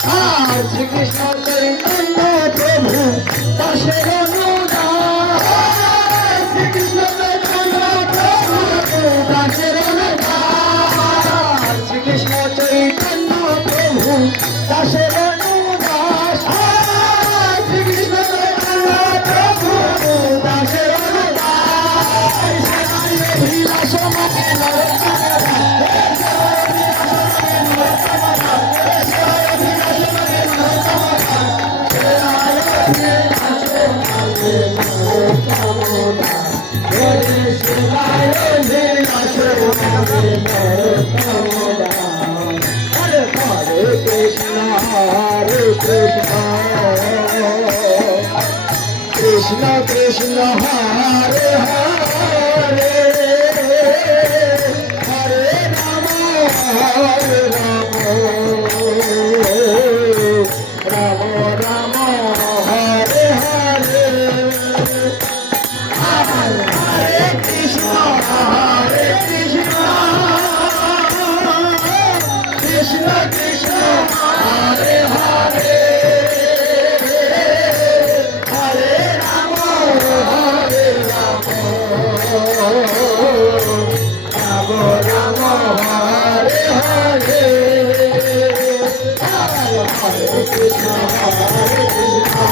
শ্রীকৃষ্ণ চৈতন্য প্রভু দাসের অনুদাস, শ্রীকৃষ্ণ চৈতন্য প্রভু দাসের অনুদাস, শ্রীকৃষ্ণ চৈতন্য প্রভু দাসের অনুদাস, শ্রীকৃষ্ণ চৈতন্য প্রভু দাসের অনুদাস, বিলাস Krishna Krishna Hare Hare Hare Rama Hare Rama Rama Rama Hare Hare Hare Krishna Krishna Krishna Hare Hare Hare Krishna